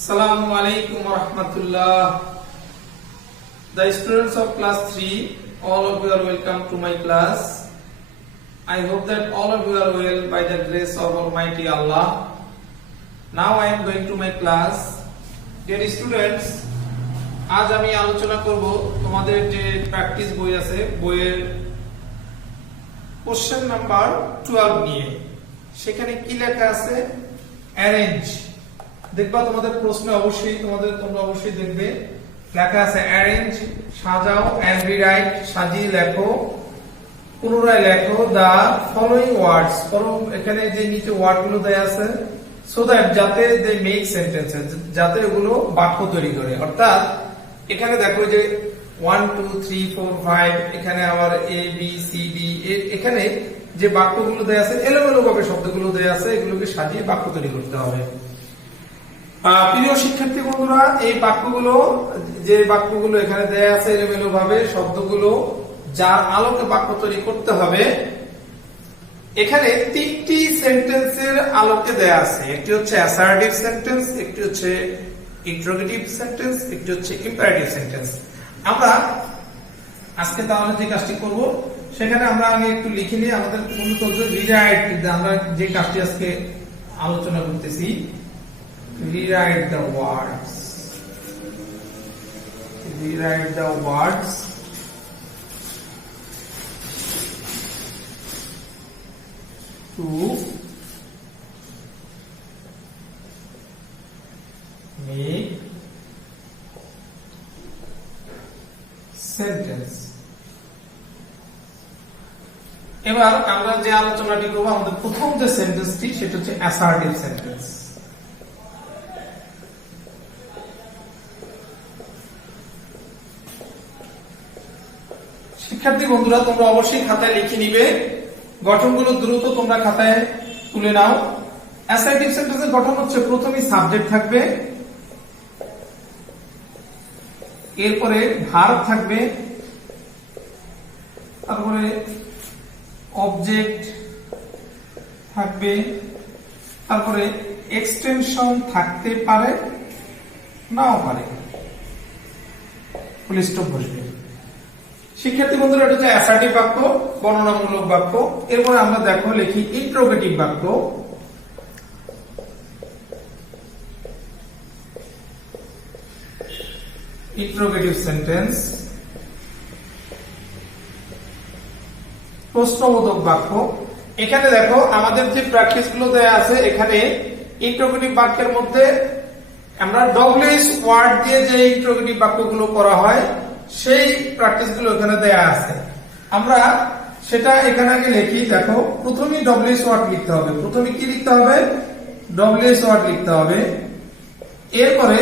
Assalamu alaikum warahmatullah. The students of class 3, all of you are welcome to my class. I hope that all of you are well by the grace of Almighty Allah. Now I am going to my class. Dear students, আজ আমি আলোচনা করব তোমাদের যে practice বই আছে বইয়ের question number 12 নিয়ে। সেখানে কি লেখা আছে? অ্যারেঞ্জ। দেখবা তোমাদের প্রশ্ন তোমরা অবশ্যই দেখবে লেখা আছে অ্যারেঞ্জ, সাজাও, এন্ড রিরাইট, সাজিয়ে লেখো, পুনরায় লেখো দা ফলোইং ওয়ার্ডস। এখানে যে নিচে ওয়ার্ড গুলো দেয়া আছে সো দ্যাট যাতে দে মেক সেন্টেন্সেস, যাতে এগুলো বাক্য তৈরি করে। অর্থাৎ এখানে দেখো যে 1 2 3 4 5 এখানে আবার এ বি সি ডি, এখানে যে বাক্যগুলো দেয়া আছে এলোমেলো ভাবে শব্দগুলো দেয়া আছে, এগুলোকে সাজিয়ে বাক্য তৈরি করতে হবে। প্রিয় শিক্ষার্থী বন্ধুরা, এই বাক্যগুলো এখানে দেয়া আছে এলোমেলো ভাবে শব্দগুলো, যার আলোকে বাক্য তৈরি করতে হবে। এখানে তিনটি সেন্টেন্সের আলোকে দেয়া আছে। একটি হচ্ছে অ্যাসার্টিভ সেন্টেন্স, একটি হচ্ছে ইন্টারোগেটিভ সেন্টেন্স, একটি হচ্ছে ইম্পারেটিভ সেন্টেন্স। আমরা আজকে তাহলে যে কাজটি করব সেখানে আমরা আগে একটু লিখে নিই আমাদের মূলত রিরাইট। আমরা যে কাজটি আজকে আলোচনা করতেছি, rewrite the words to make sentence। এবার আমরা যে আলোচনাটি করব, আমাদের প্রথম যে সেন্টেন্সটি সেটা হচ্ছে অ্যাসার্টিভ সেন্টেন্স। শিক্ষার্থী বন্ধুরা, তোমরা অবশ্যই খাতায় লিখে নিবে, গঠনগুলো দ্রুত তোমরা খাতায় তুলে নাও। অ্যাসার্টিভ সেন্টেন্সের গঠন হচ্ছে প্রথমেই সাবজেক্ট থাকবে, এরপরে ভার্ব থাকবে, তারপরে অবজেক্ট থাকবে, তারপরে এক্সটেনশন থাকতে পারে, নাও পারে, ফুল স্টপ বসবে। শিক্ষার্থী বন্ধুরা, এটা হচ্ছে অ্যাসার্টিভ বাক্য, বর্ণনামূলক বাক্য। এরপরে আমরা দেখো লিখি ইন্টারোগেটিভ বাক্য। ইন্টারোগেটিভ সেন্টেন্স, প্রশ্নবোধক বাক্য। এখানে দেখো আমাদের যে প্র্যাকটিস গুলো দেয়া আছে, এখানে ইন্টারোগেটিভ বাক্যের মধ্যে আমরা ডব্লিউএস ওয়ার্ড দিয়ে যে ইন্টারোগেটিভ বাক্যগুলো করা হয় সেই প্র্যাকটিস গুলো এখানে দেয়া আছে। আমরা সেটা এখানে আগে লিখি। দেখো প্রথমেই ডব্লিউএস ওয়ার্ড লিখতে হবে। প্রথমে কি লিখতে হবে? ডব্লিউএস ওয়ার্ড লিখতে হবে। এরপরে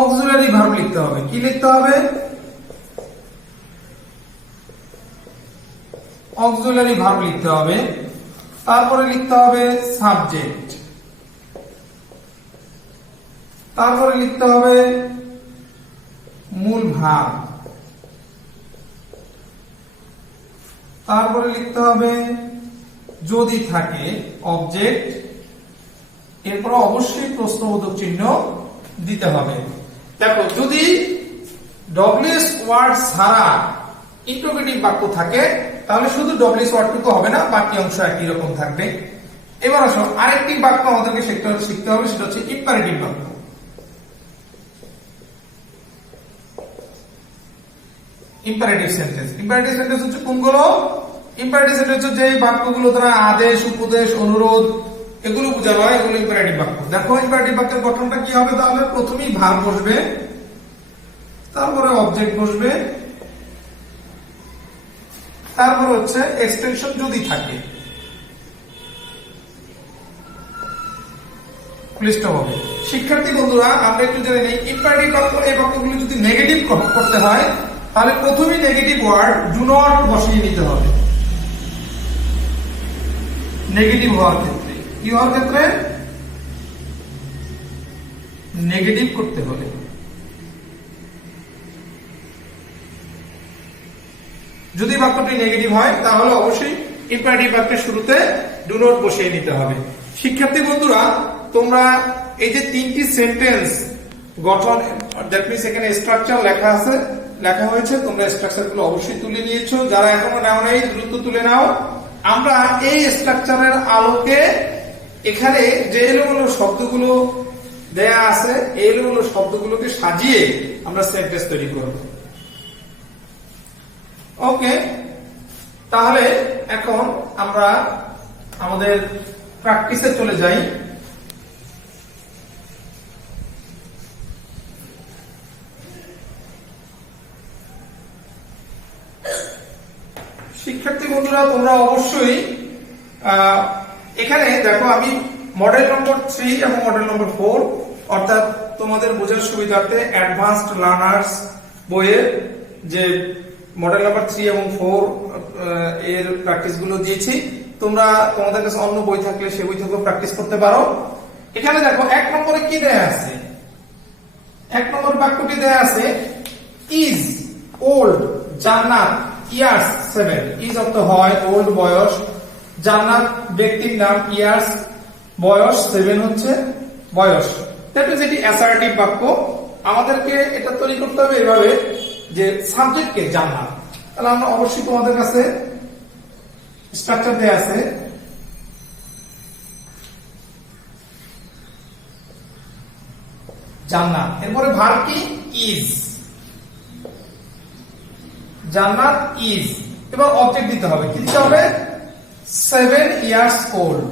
অক্সিলারি ভার্ব লিখতে হবে। কি লিখতে হবে? অক্সিলারি ভার্ব লিখতে হবে। তারপরে লিখতে হবে সাবজেক্ট, তারপরে লিখতে হবে মূল ভার্ব, তারপরে লিখতে হবে যদি থাকে অবজেক্ট, এরপর অবশ্যই প্রশ্নবোধক চিহ্ন দিতে হবে। দেখো যদি ডব্লিউএস ওয়ার্ড ছাড়া ইন্টারোগেটিভ বাক্য থাকে তাহলে শুধু ডব্লিউএস ওয়ার্ডটুকু হবে না, বাকি অংশ একই রকম থাকবে। এবার আসো আরেকটি বাক্য আমাদেরকে শিখতে হবে, সেটা হচ্ছে ইম্পারেটিভ বাক্য। ইম্পারেটিভ সেন্টেন্স হচ্ছে কোনগুলো? ইম্পারেটিভ সেন্টেন্স হচ্ছে যে বাক্যগুলো দ্বারা আদেশ, উপদেশ, অনুরোধ এগুলো বোঝানো হয়, এগুলো ইম্পারেটিভ বাক্য। দেখো ইম্পারেটিভ বাক্যের গঠনটা কি হবে? তাহলে প্রথমেই ভার্ব বসবে, তারপরে অবজেক্ট বসবে, তারপরে হচ্ছে এক্সটেনশন যদি থাকে, হবে। শিক্ষার্থী বন্ধুরা, আমরা একটু জেনে নিই ইম্পারেটিভ বাক্য। এই বাক্যগুলো যদি নেগেটিভ করতে হয় তাহলে প্রথমেই নেগেটিভ ওয়ার্ড ডু নট বসিয়ে নিতে হবে। নেগেটিভ হওয়ার ক্ষেত্রে কি হওয়ার ক্ষেত্রে নেগেটিভ করতে হবে। যদি বাক্যটি নেগেটিভ হয় তাহলে অবশ্যই ইম্পারেটিভ বাক্যের শুরুতে ডু নট বসিয়ে নিতে হবে। শিক্ষার্থী বন্ধুরা, তোমরা এই যে তিনটি সেন্টেন্স গঠন, দ্যাট মিন্স এখানে স্ট্রাকচার লেখা আছে, লেখা হয়েছে, তোমরা স্ট্রাকচার গুলো অবশ্যই তুলে নিয়েছো। যারা এখনো নাও নাই দ্রুত তুলে নাও। আমরা এই স্ট্রাকচারের আলোকে এখানে যে এলোমেলো শব্দগুলো দেয়া আছে, এই এলোমেলো শব্দগুলোকে সাজিয়ে আমরা সেন্টেন্স তৈরি করব। ওকে, তাহলে এখন আমরা আমাদের প্র্যাকটিসে চলে যাই। শিক্ষার্থী বন্ধুরা, তোমরা অবশ্যই এখানে দেখো, আমি মডেল নম্বর 3 এবং মডেল নম্বর 4 অর্থাৎ তোমাদের বোঝার সুবিধার্থে অ্যাডভান্সড লার্নার্স বইয়ের যে মডেল নাম্বার 3 এবং 4 এর প্র্যাকটিস গুলো দিয়েছি। তোমরা তোমাদের কাছে অন্য বই থাকলে সেই বই থেকেও প্র্যাকটিস করতে পারো। এখানে দেখো 1 নম্বরে কি দেয়া আছে, 1 নম্বর বাক্যটি দেয়া আছে ইজ ওল্ড জান্নাত ইয়ার্স 7। ইজ অর্থ হয়, ওল্ড বয়স, জান্নাত ব্যক্তির নাম, ইয়ার্স বয়স, 7 হচ্ছে বয়স। দ্যাট ইজ এটি অ্যাসার্টিভ বাক্য। আমাদেরকে এটা তৈরি করতে হবে এভাবে যে সাবজেক্টকে জান্নাত, তাহলে আমরা অবশ্যই তোমাদের কাছে স্ট্রাকচার দেয়া আছে। জান্নাত, এরপরে ভার্ব কি ইজ, জান্নাত ইজ। এবার অবজেক্ট দিতে হবে, কি দিতে হবে, 7 ইয়ার্স ওল্ড।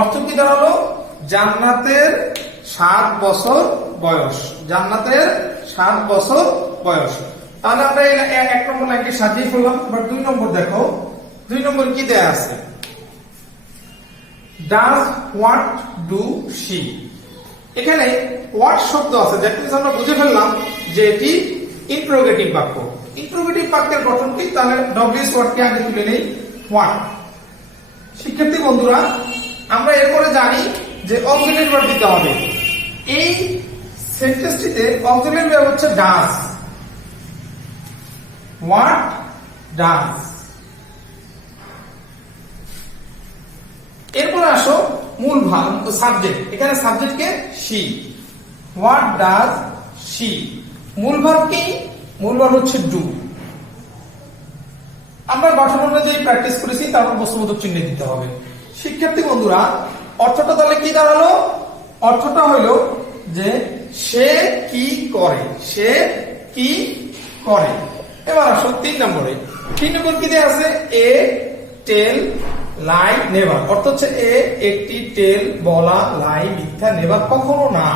অর্থ কি দাঁড়ালো, জান্নাতের 7 বছর বয়স, জান্নাতের 7 বছর বয়স। তাহলে আমরা এই 1 নম্বর লাইনকে সাজিয়ে ফেললাম। এবার 2 নম্বর দেখো, 2 নম্বর কি দেয়া আছে, ডাজ হোয়াট ডু শি। এখানে হোয়াট শব্দ আছে, দ্যাট মিন্স আমরা বুঝে ফেললাম যে এটি ইন্টারোগেটিভ বাক্য। ইন্টারোগেটিভ বাক্যের গঠন কি, তাহলে ডব্লিউএস ওয়ার্ডকে আগে তুলে নেই, হোয়াট। শিক্ষার্থী বন্ধুরা, আমরা এরপরে জানি যে অক্সিলারি ভার্ব দিতে হবে। এই সেন্টেন্সটিতে অক্সিলারি ভার্ব হচ্ছে ডাজ, হোয়াট ডাজ। এরপর আসো মূল ভার্ব, সাবজেক্ট। এখানে সাবজেক্টকে শি, হোয়াট ডাজ শি। মূল ভার্ব কি, মূল ভার্ব হচ্ছে ডু। আমরা গঠন অনুযায়ী প্র্যাকটিস করেছি, তারপর বস্তুবোধক চিহ্ন দিতে হবে। শিক্ষার্থী বন্ধুরা, অর্থটা তাহলে কি দাঁড়ালো, অর্থটা হইল যে সে কি করে, সে কি করে। এবার আসো 3 নম্বরে, 3 নম্বর কি দেয়া আছে, এ টেল লাই নেভার। অর্থ হচ্ছে এ একটি, টেল বলা, লাই মিথ্যা, নেভার কখনো না।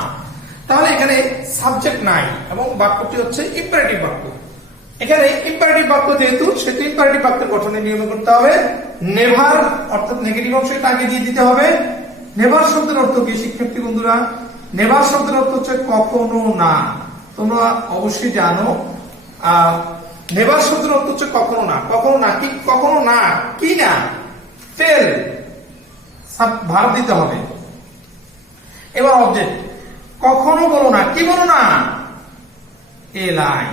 তাহলে এখানে সাবজেক্ট নাই এবং বাক্যটি হচ্ছে ইম্পারেটিভ বাক্য। এখানে ইম্পারেটিভ বাক্য যেহেতু, সেটি ইম্পারেটিভ বাক্যের গঠনে নিয়ম করতে হবে। নেভার অর্থাৎ নেগেটিভ অংশটা আগে দিয়ে দিতে হবে। নেভার শব্দের অর্থ কি শিক্ষার্থী বন্ধুরা, নেভার শব্দের অর্থ হচ্ছে কখনো না। তোমরা অবশ্যই জানো নেভার শব্দের অর্থ হচ্ছে কখনো না। কখনো না কি, কখনো না কি না, টেল ভার্ব দিতে হবে। এবার অবজেক্ট, কখনো বলো না, কি বলো না, এ লাই।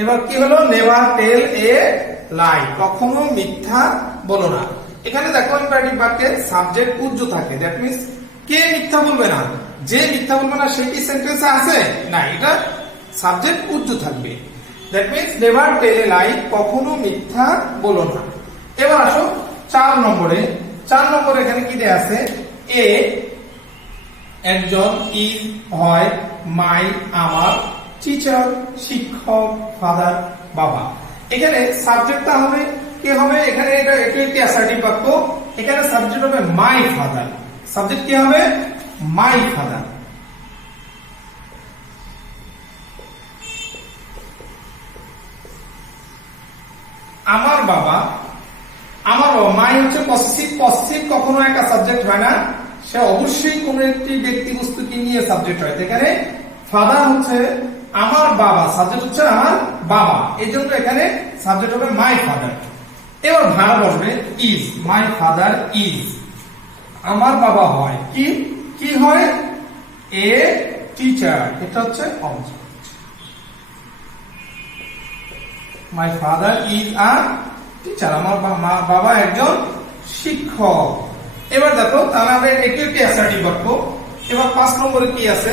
এবার কি হলো, নেভার টেল এ লাই, কখনো মিথ্যা বলো না। এখানে দেখো ইম্পারেটিভ বাক্যে সাবজেক্ট উজ্জ থাকে, দ্যাট মিন্স কে মিথ্যা বলবে না, যে মিথ্যা বলবে না সেটি সেন্টেন্সে আছে না, এটা সাবজেক্ট উজ্জ থাকবে। দ্যাট মিন্স নেভার টেল এ লাই, কখনো মিথ্যা বলো না। এবার আসো 4 নম্বরে, 4 নম্বরে এখানে কি দেয়া আছে, এ একজন, ইজ হয়, মাই আমার, টিচার শিক্ষক, ফাদার বাবা। এখানে সাবজেক্টটা হবে কি হবে, এখানে এটা একটি অ্যাসার্টিভ বাক্য। এখানে সাবজেক্ট হবে মাই ফাদার। সাবজেক্ট কি হবে, মাই ফাদার। আমার বাবা, আমার বাবা, মাই হচ্ছে পসেসিভ। পসেসিভ কখনো একটা সাবজেক্ট হয় না, সে অবশ্যই কোন একটি ব্যক্তি বস্তুকে নিয়ে সাবজেক্ট হয়। এখানে ফাদার হচ্ছে আমার বাবা, সাবজেক্ট হচ্ছে আমার বাবা, এই জন্য এখানে সাবজেক্ট হবে মাই ফাদার। এবার ভার্ব বসবে ইজ, মাই ফাদার ইজ, আমার বাবা হয় কি, কি হয়, এ টিচার। এটা হচ্ছে object. My father is a teacher, আমার বাবা একজন শিক্ষক। এবার দেখো তাহলে আমরা এটি একটি অ্যাসার্টিভ বাক্য। এবার 5 নম্বরে কি আছে,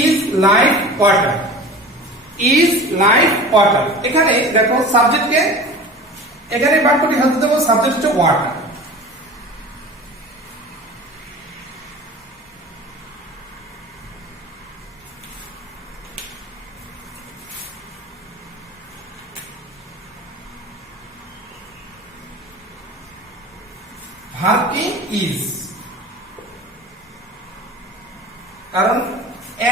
is life water, is life water. এখানে দেখো সাবজেক্টকে, এখানে বাক্যটি হাতে দেবো, সাবজেক্ট হচ্ছে ওয়াটার। ভার্ব কি ইজ, কারণ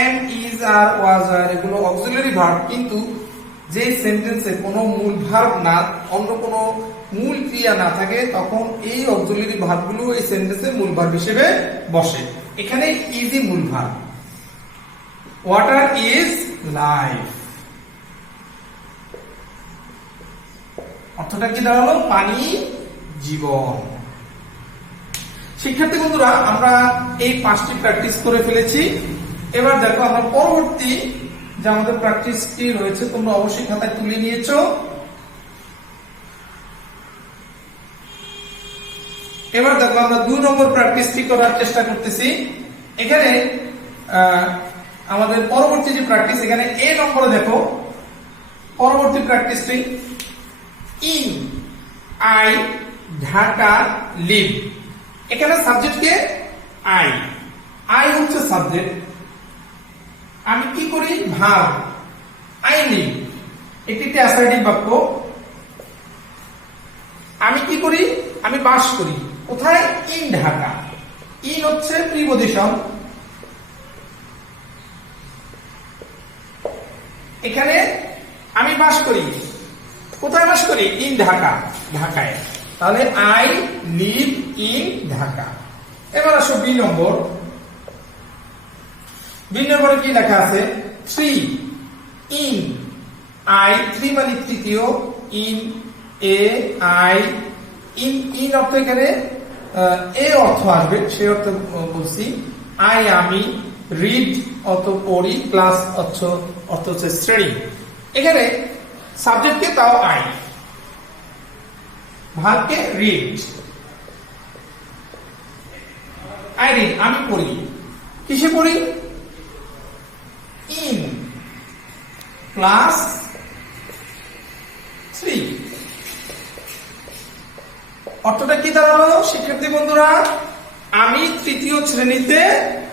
এম, ইজ, আর, ওয়াজ, আর এগুলো অক্সিলারি ভার্ব, কিন্তু যে সেন্টেন্সে কোনো মূল ভার্ব না, অন্য কোনো মূল ক্রিয়া না থাকে, তখন এই অক্সিলারি ভার্বগুলো এই সেন্টেন্সে মূল ভার্ব হিসেবে বসে। এখানে ইজই মূল ভার্ব। ওয়াটার ইজ লাইফ, অর্থটা কি দাঁড়ালো, পানি জীবন। শিক্ষার্থী বন্ধুরা, আমরা এই 5টি প্র্যাকটিস করে ফেলেছি। এবার দেখো আমরা পরবর্তী যে আমাদের প্র্যাকটিসটি রয়েছে, তোমরা অবশ্যই খাতায় তুলে নিয়েছো। এবার দেখো আমরা 2 নম্বর প্র্যাকটিসটি করার চেষ্টা করতেছি। এখানে আমাদের পরবর্তী যে প্র্যাকটিস, এখানে এ নম্বরে দেখো পরবর্তী প্র্যাকটিসটি, ইন আই ঢাকা লিভ। এখানে সাবজেক্ট কে, আই, আই হচ্ছে সাবজেক্ট। আমি কি করি, ভার্ব, আই লিভ, একটি অ্যাসার্টিভ বাক্য। আমি কি করি, আমি বাস করি কোথায়, ইন ঢাকা। ইন হচ্ছে প্রিপজিশন, এখানে আমি বাস করি কোথায়, বাস করি, ইন ঢাকা, ঢাকায়। তাহলে আই লিভ ইন ঢাকা। এবার আসো বি নম্বর। বি নম্বরে কি লেখা আছে, 3 ইন আই, 3 মানে তৃতীয়, in A I, in, in অর্থ এখানে এ অর্থ আসবে, সে অর্থ বলছি। আই আমি, রিড অর্থ পড়ি, ক্লাস অর্থ হচ্ছে শ্রেণী। এখানে সাবজেক্টকে তাও আই, ভার্বকে রিড। আই রিড, আমি পড়ি, কিসে পড়ি, ইন ক্লাস 3। অর্থটা কি দাঁড়ালো শিক্ষার্থী বন্ধুরা, আমি 3য় শ্রেণীতে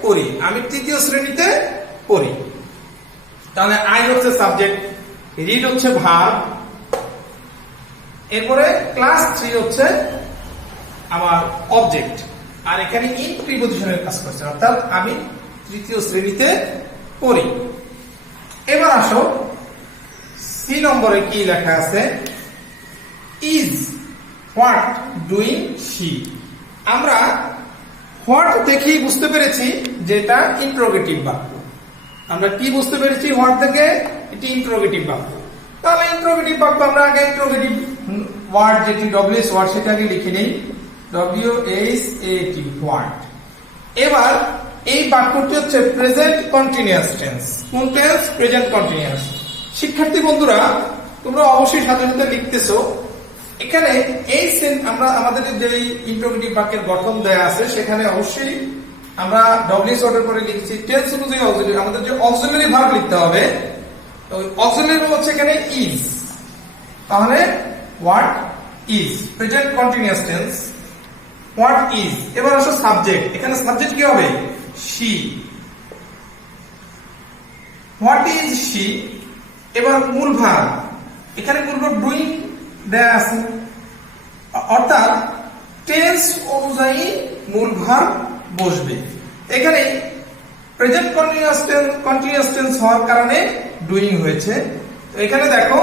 পড়ি, আমি 3য় শ্রেণীতে পড়ি। তাহলে আই হচ্ছে সাবজেক্ট, রিড হচ্ছে ভার্ব, এরপরে ক্লাস 3 হচ্ছে আমার অবজেক্ট, আর এখানে ইন প্রিপজিশনের কাজ করছে, অর্থাৎ আমি 3য় শ্রেণীতে পড়ি। এবার আসো সি নম্বরে কি লেখা আছে, ইজ হোয়াট ডুইং শি। আমরা হোয়াট দেখেই বুঝতে পেরেছি যে এটা ইন্টারোগেটিভ বাক্য। আমরা কি বুঝতে পেরেছি হোয়াট থেকে, এটি ইন্টারোগেটিভ বাক্য। তাহলে ইন্টারোগেটিভ বাক্য আমরা আগে ইন্টারোগেটিভ ওয়ার্ড যেটি ডব্লিউএস ওয়ার্ড সেটা আগে লিখে নেই, WHAT হোয়াট। এবার এই বাক্যটি হচ্ছে প্রেজেন্ট কন্টিনিউয়াস টেন্স। কোন টেন্স, প্রেজেন্ট কন্টিনিউয়াস। শিক্ষার্থী বন্ধুরা, তোমরা অবশ্যই সাথে সাথে লিখতেছো। এখানে এই আমরা আমাদের যে ইন্টারোগেটিভ বাক্যের গঠন দেয়া আছে, সেখানে অবশ্যই আমরা ডব্লিউএস ওয়ার্ডের পরে লিখছি টেন্স অনুযায়ী অক্সিলারি, আমাদের যে অক্সিলারি ভার্ব লিখতে হবে, তো অক্সিলারি হচ্ছে এখানে ইজ। তাহলে what is, present continuous tense, what is. এবার আসো সাবজেক্ট, এখানে সাবজেক্ট কি হবে, শি, হোয়াট ইজ শি। এবার মূল ভার্ব, এখানে মূল ভার্ব ডুইং দেয়া আছে, অর্থাৎ টেন্স অনুযায়ী মূল ভার্ব বসবে। এখানে প্রেজেন্ট কন্টিনিউয়াস টেন্স হওয়ার কারণে ডুইং হয়েছে। তো এখানে দেখো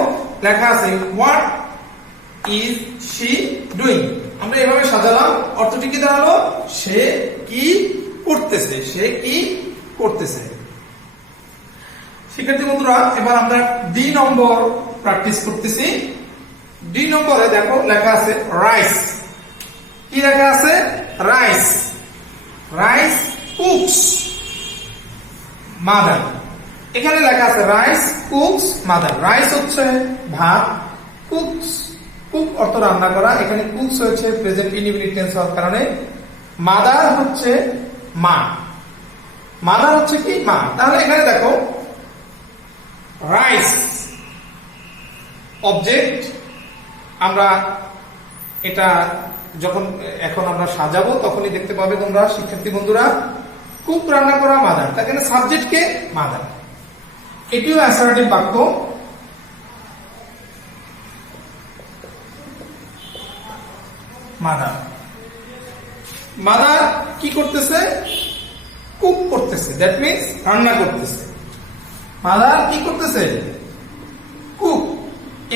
লেখা আছে হোয়াট ইজ শি ডুইং। আমরা এভাবে সাজালাম, অর্থটি কি দাঁড়ালো, সে কি করতেছে, সে কি করতেছে। শিক্ষার্থী বন্ধুরা, এবার আমরা ডি নম্বর প্র্যাকটিস করতেছি। ডি নম্বরে দেখো লেখা আছে রাইস। কি লেখা আছে, রাইস, রাইস কুকস মাদার। এখানে লেখা আছে রাইস কুকস মাদার। রাইস হচ্ছে ভাত, কুকস কুক অর্থ রান্না করা, এখানে কুকস হচ্ছে প্রেজেন্ট ইনডিফিনিট টেন্স হওয়ার কারণে। মাদার হচ্ছে মা, মাদার হচ্ছে কি মা। তাহলে এখানে দেখো রাইস অবজেক্ট, আমরা এটা যখন এখন আমরা সাজাবো তখনই দেখতে পাবে তোমরা শিক্ষার্থী বন্ধুরা, কুক রান্না করা মাদার, এখানে সাবজেক্ট কে মাদার। এটিও অ্যাসার্টিভ বাক্য। মাদার, মাদার কি করতেছে? কুক করতেছে, দ্যাট মিন্স রান্না করতেছে। মাদার কি করতেছে? কুক।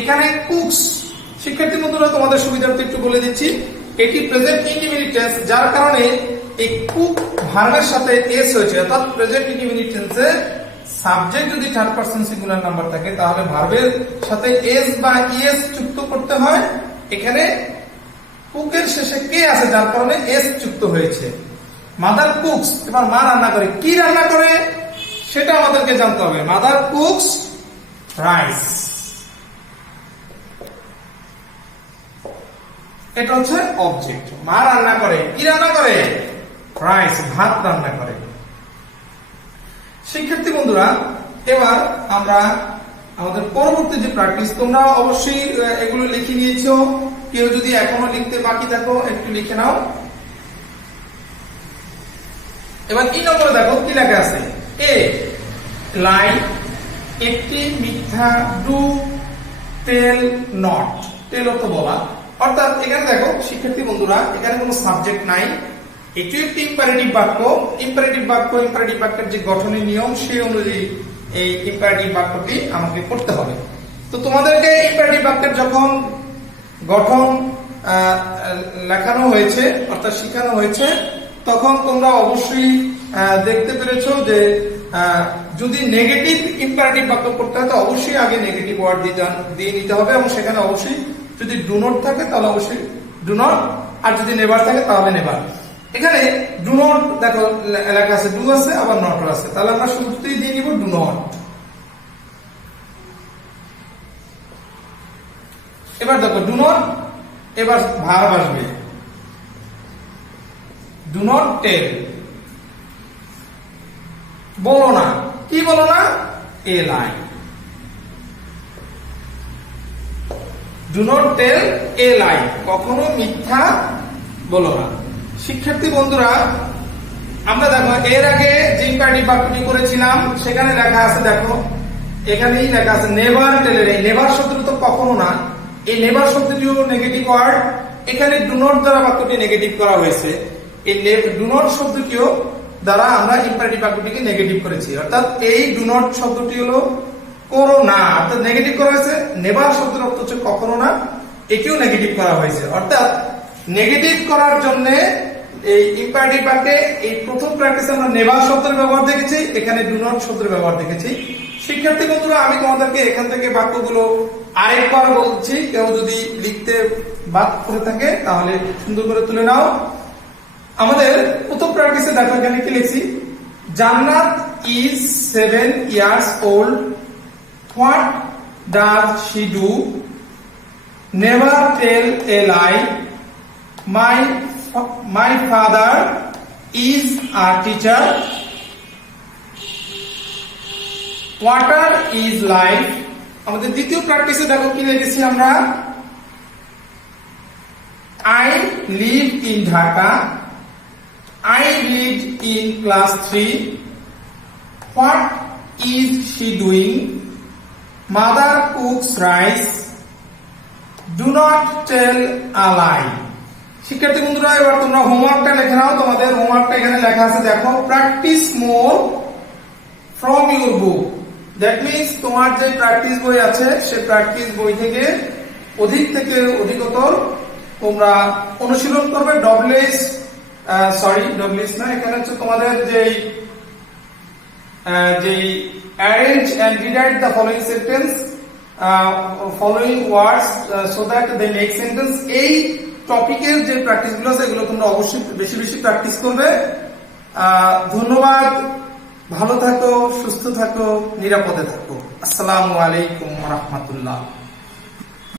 এখানে কুকস, শিক্ষার্থী বন্ধুরা তোমাদের সুবিধার্থে একটু বলে দিচ্ছি, এটি প্রেজেন্ট ইনডিফিনিট টেন্স, যার কারণে এই কুক ভার্বের সাথে এস হয়েছে, অর্থাৎ প্রেজেন্ট ইনডিফিনিট টেন্সে সাবজেক্ট যদি থার্ড পারসন সিঙ্গুলার নাম্বার থাকে তাহলে ভার্বের সাথে এস বা ইএস যুক্ত করতে হয়। এখানে কুকের শেষে কে আছে, যার কারণে এস যুক্ত হয়েছে। মাদার কুকস, এবার মা রান্না করে, কি রান্না করে সেটা আমাদেরকে জানতে হবে। মাদার কুকস রাইস, এটা হচ্ছে অবজেক্ট। মা রান্না করে, কি রান্না করে? রাইস, ভাত রান্না করে। শিক্ষার্থী বন্ধুরা, এবার আমরা আমাদের পরবর্তী যে প্র্যাকটিস, তোমরা অবশ্যই এগুলো লিখে নিয়েছো, কেউ যদি এখনো লিখতে বাকি থাকো একটু লিখে নাও। এবার কি নম্বরে দেখো কি লেখা আছে? এ লাই, একটি মিথ্যা, ডু টেল নট, টেল অর্থ বলা, অর্থাৎ এখানে দেখো শিক্ষার্থী বন্ধুরা, এখানে কোনো সাবজেক্ট নাই, এটি একটি ইম্পারেটিভ বাক্য। ইম্পারেটিভ বাক্য, ইম্পারেটিভ বাক্যের যে গঠনের নিয়ম সেই অনুযায়ী এই ইম্পারেটিভ বাক্যটি আমাকে করতে হবে। তো তোমাদেরকে ইম্পারেটিভ বাক্যের যখন গঠন লেখানো হয়েছে অর্থাৎ শেখানো হয়েছে, তখন তোমরা অবশ্যই দেখতে পেরেছো যে যদি নেগেটিভ ইম্পারেটিভ বাক্য করতে হয় তো অবশ্যই আগে নেগেটিভ ওয়ার্ড দিয়ে নিতে হবে, এবং সেখানে অবশ্যই যদি ডু নট থাকে তাহলে অবশ্যই ডু নট, আর যদি নেভার থাকে তাহলে নেভার। এখানে ডু নট দেখো লেখা আছে, ডু আছে আবার নট আছে, তাহলে আমরা শুরুতেই দিয়ে নিব ডু নট। এবার দেখো ডু নট, এবার ভার্ব আসবে, ডু নট টেল, বলো না, কি বলো না? এ লাই, ডু নট টেল এ লাই, কখনো মিথ্যা বলো না। শিক্ষার্থী বন্ধুরা, আমরা দেখো এর আগে যে ইম্পারেটিভ বাক্যটি করেছিলাম সেখানে লেখা আছে, দেখো এখানেই লেখা আছে নেভার টেল। এই নেভার শব্দটি তো কখনো না, এই নেভার শব্দটিও নেগেটিভ ওয়ার্ড, এখানে ডু নট দ্বারা বাক্যটি নেগেটিভ করা হয়েছে। এই ডু নট শব্দটিও দ্বারা আমরা ইম্পারেটিভ বাক্যটিকে নেগেটিভ করেছি, অর্থাৎ এই ডু নট শব্দটি হলো করো না, অর্থাৎ নেগেটিভ করা হয়েছে। নেভার শব্দের অর্থ হচ্ছে কখনো না, এটিও নেগেটিভ করা হয়েছে। অর্থাৎ নেগেটিভ করার জন্য এই ইম্পারেটিভ বাক্যে এই প্রথম প্র্যাকটিসে আমরা নেভার শব্দের ব্যবহার দেখেছি, এখানে ডু নট শব্দের ব্যবহার দেখেছি। শিক্ষার্থী বন্ধুরা, আমি তোমাদেরকে এখান থেকে বাক্যগুলো আরেকবার বলছি, কেউ যদি লিখতে বাদ করে থাকে তাহলে সুন্দর করে তুলে নাও। আমাদের প্রথম প্র্যাকটিসে দেখো এখানে কি লিখছি, জান্নাত is 7 years old, what does she do? Never tell a lie, my father is a teacher, water is life। আমাদের দ্বিতীয় প্র্যাকটিসে দেখো কি লিখেছি আমরা, I live in Dhaka, I read in class 3, what is she doing? Mother cooks rice, do not tell a lie। শিক্ষার্থী বন্ধুরা, এবার তোমরা হোমওয়ার্কটা লিখে নাও। তোমাদের হোমওয়ার্কটা এখানে লেখা আছে, দেখো practice more from your book. That means তোমার যে প্র্যাকটিস বই আছে সেই প্র্যাকটিস বই থেকে অধিকতর তোমরা অনুশীলন করবে। ডব্লিউএস না, এখানে হচ্ছে তোমাদের যেই arrange and rewrite the following sentence, following words so that they make sentence। এই টপিকের যে প্র্যাকটিস গুলো আছে এগুলো তোমরা অবশ্যই বেশি বেশি প্র্যাকটিস করবে। ধন্যবাদ ভালো থাকো, সুস্থ থাকো, নিরাপদে থাকো। আসসালামু আলাইকুম ওয়া রাহমাতুল্লাহ।